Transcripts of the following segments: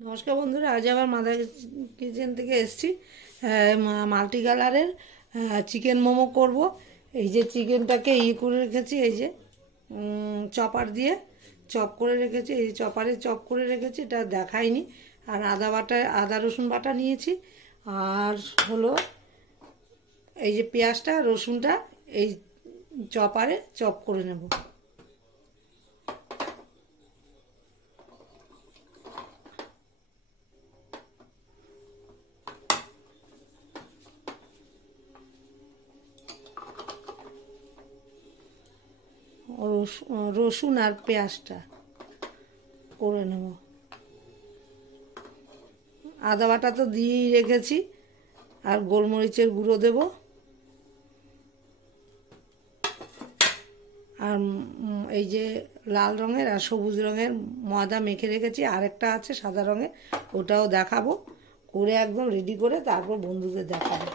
নমস্কার বন্ধুরা, আজ আবার মাদার কিচেন থেকে এসেছি। মাল্টি কালারের চিকেন মোমো করব। এই যে চিকেনটাকে করে রেখেছি, এই যে চপার দিয়ে চপ করে রেখেছি, এই চপারে চপ করে রেখেছি, এটা দেখাইনি। আর আদা রসুন বাটা নিয়েছি, আর হলো এই যে পেঁয়াজটা রসুনটা এই চপারে চপ করে নেব। রসুন আর পেঁয়াজটা করে নেব। আদা বাটা তো দিয়েই রেখেছি, আর গোলমরিচের গুঁড়ো দেব, আর এই যে লাল রঙের আর সবুজ রঙের ময়দা মেখে রেখেছি, আরেকটা আছে সাদা রঙের, ওটাও দেখাবো। করে একদম রেডি করে তারপর বন্ধুদের দেখাবো।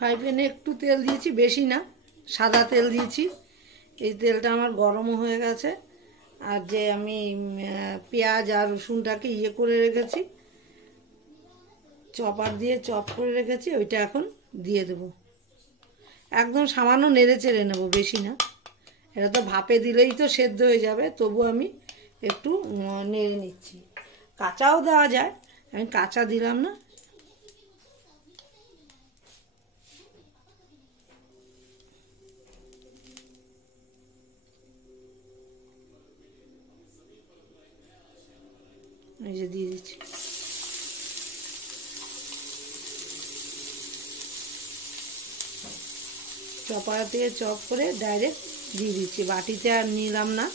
ফ্রাই প্যানে একটু তেল দিয়েছি, বেশি না, সাদা তেল দিয়েছি। এই তেলটা আমার গরমও হয়ে গেছে। আর যে আমি পেঁয়াজ আর রসুনটাকে করে রেখেছি, চপার দিয়ে চপ করে রেখেছি, ওইটা এখন দিয়ে দেব। একদম সামান্য নেড়ে চেড়ে নেবো, বেশি না। এটা তো ভাপে দিলেই তো সেদ্ধ হয়ে যাবে, তবু আমি একটু নেড়ে নিচ্ছি। কাঁচাও দেওয়া যায়, আমি কাঁচা দিলাম না। এই যে দিয়ে দিচ্ছি। চপার থেকে চপ করে ডাইরেক্ট দিয়ে দিচ্ছি, বাটিতে আর নিলাম না।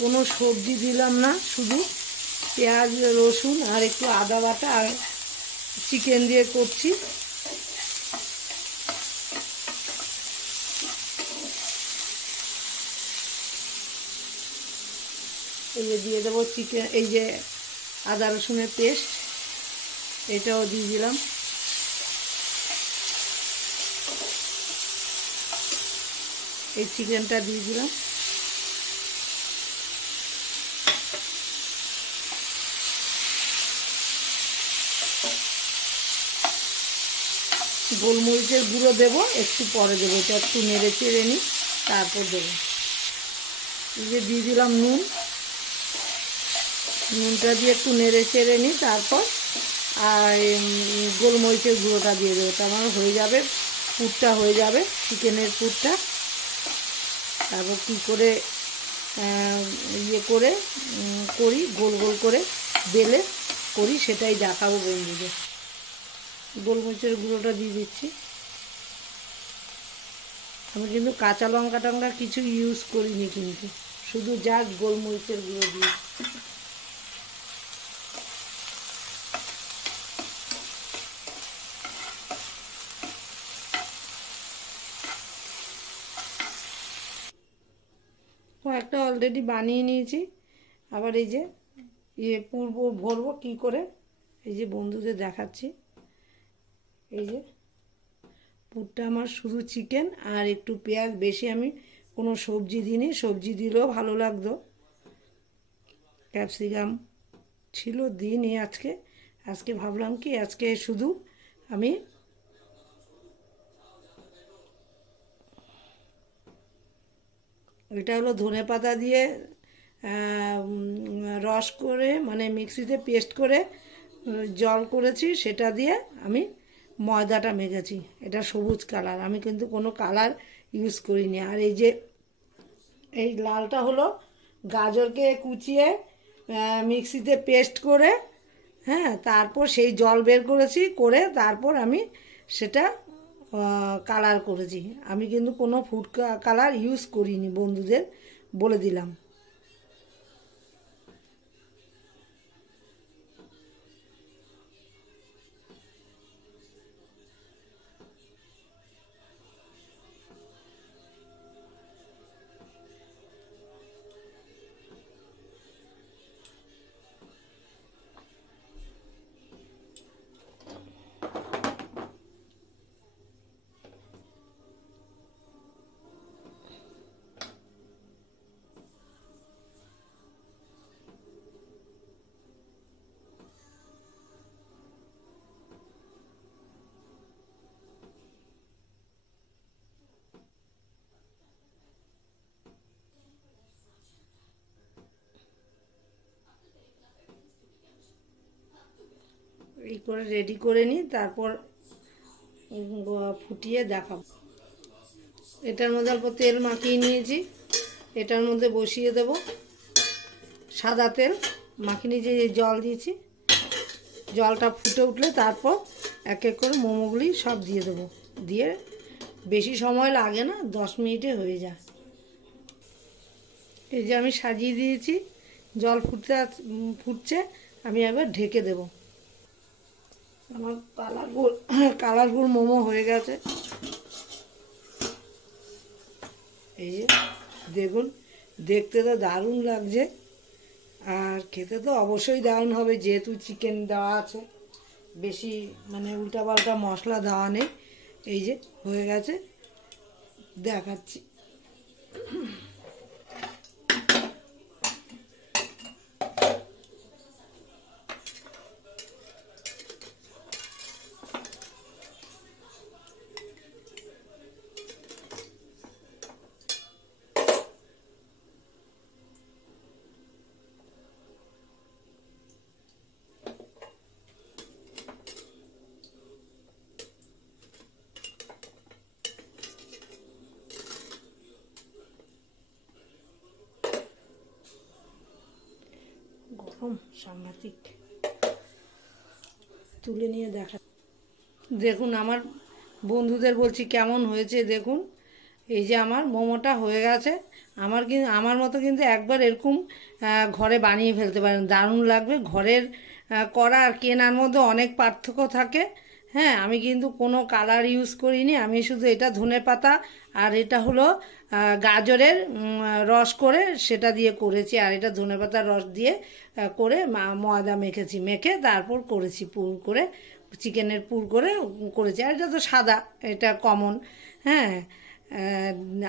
কোনো সবজি দিলাম না, শুধু পেঁয়াজ রসুন আর একটু আদা বাটা আর চিকেন দিয়ে করছি। এই যে দিয়ে দেবো চিকেন, এই যে আদা রসুনের পেস্ট, এটাও দিয়ে দিলাম। এই চিকেনটা দিয়ে দিলাম। গোলমরিচের গুঁড়ো দেবো একটু পরে দেবো, এটা একটু নেড়ে চেড়ে নিই, তারপর দেবো। এই যে দিয়ে দিলাম নুন, নুনটা দিয়ে একটু নেড়ে চেড়ে নিই, তারপর আর গোলমরিচের গুঁড়োটা দিয়ে দেবো। তার মানে হয়ে যাবে, পুরটা হয়ে যাবে, চিকেনের পুরটা। তারপর কী করে করে করি, গোল গোল করে বেলে করি, সেটাই দেখাবো বন্ধুদের। গোলমরিচের গুঁড়োটা দিয়ে দিচ্ছি। আমি কিন্তু কাঁচা লঙ্কা টঙ্কা কিছু ইউজ করিনি, কিন্তু শুধু যা গোলমরিচের গুঁড়ো দিয়েছি। একটা অলরেডি বানিয়ে নিয়েছি। আবার এই যে পূর্ব ভরবো কী করে, এই যে বন্ধুদের দেখাচ্ছি। এই যে পুরটা আমার শুধু চিকেন আর একটু পেঁয়াজ, বেশি আমি কোনো সবজি দিইনি, সবজি দিলেও ভালো লাগতো। ক্যাপসিকাম ছিল, দিইনি আজকে। আজকে ভাবলাম কি, আজকে শুধু আমি এটা হলো ধনেপাতা দিয়ে রস করে, মানে মিক্সিতে পেস্ট করে জল করেছি, সেটা দিয়ে আমি ময়দাটা মেখেছি। এটা সবুজ কালার, আমি কিন্তু কোনো কালার ইউজ করিনি। আর এই যে এই লালটা হলো গাজরকে কুচিয়ে মিক্সিতে পেস্ট করে, হ্যাঁ, তারপর সেই জল বের করেছি, করে তারপর আমি সেটা কালার করেছি। আমি কিন্তু কোনো ফুড কালার ইউজ করিনি, বন্ধুদের বলে দিলাম। এই করে রেডি করে নিই, তারপর ফুটিয়ে দেখাবো। এটার মধ্যে অল্প তেল মাখিয়ে নিয়েছি, এটার মধ্যে বসিয়ে দেব সাদা তেল মাখিয়ে নিয়ে যে জল দিয়েছি, জলটা ফুটে উঠলে তারপর এক এক করে মোমোগুলি সব দিয়ে দেবো। দিয়ে বেশি সময় লাগে না, 10 মিনিটে হয়ে যায়। এই যে আমি সাজিয়ে দিয়েছি, জল ফুটছে, আমি একবার ঢেকে দেব। আমার কালারফুল মোমো হয়ে গেছে। এই যে দেখুন, দেখতে তো দারুণ লাগছে, আর খেতে তো অবশ্যই দারুণ হবে, যেহেতু চিকেন দেওয়া আছে, বেশি মানে উল্টাপাল্টা মশলা দেওয়া নেই। এই যে হয়ে গেছে, দেখাচ্ছি। গরম সাংঘাতিক, তুলে নিয়ে দেখা। দেখুন আমার বন্ধুদের বলছি কেমন হয়েছে দেখুন। এই যে আমার মোমোটা হয়ে গেছে। আমার মতো কিন্তু একবার এরকম ঘরে বানিয়ে ফেলতে পারেন, দারুণ লাগবে। ঘরের করা আর কেনার মধ্যে অনেক পার্থক্য থাকে। হ্যাঁ, আমি কিন্তু কোনো কালার ইউজ করিনি, আমি শুধু এটা ধনেপাতা আর এটা হলো গাজরের রস করে সেটা দিয়ে করেছি, আর এটা ধনেপাতার রস দিয়ে করে ময়দা মেখেছি, মেখে তারপর করেছি পুর করে, চিকেনের পুর করে করেছি। আর এটা তো সাদা, এটা কমন। হ্যাঁ,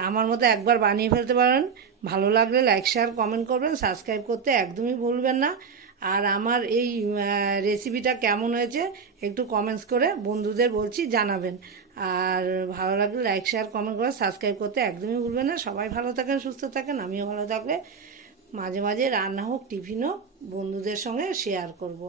আমার মতো একবার বানিয়ে ফেলতে পারেন। ভালো লাগলে লাইক, শেয়ার, কমেন্ট করবেন, সাবস্ক্রাইব করতে একদমই ভুলবেন না। আর আমার এই রেসিপিটা কেমন হয়েছে একটু কমেন্টস করে বন্ধুদের বলছি জানাবেন। আর ভালো লাগলে লাইক, শেয়ার, কমেন্ট করে সাবস্ক্রাইব করতে একদমই ভুলবেন না। সবাই ভালো থাকেন, সুস্থ থাকেন, আমিও ভালো থাকলে মাঝে মাঝে রান্না হোক, টিফিন হোক, বন্ধুদের সঙ্গে শেয়ার করব।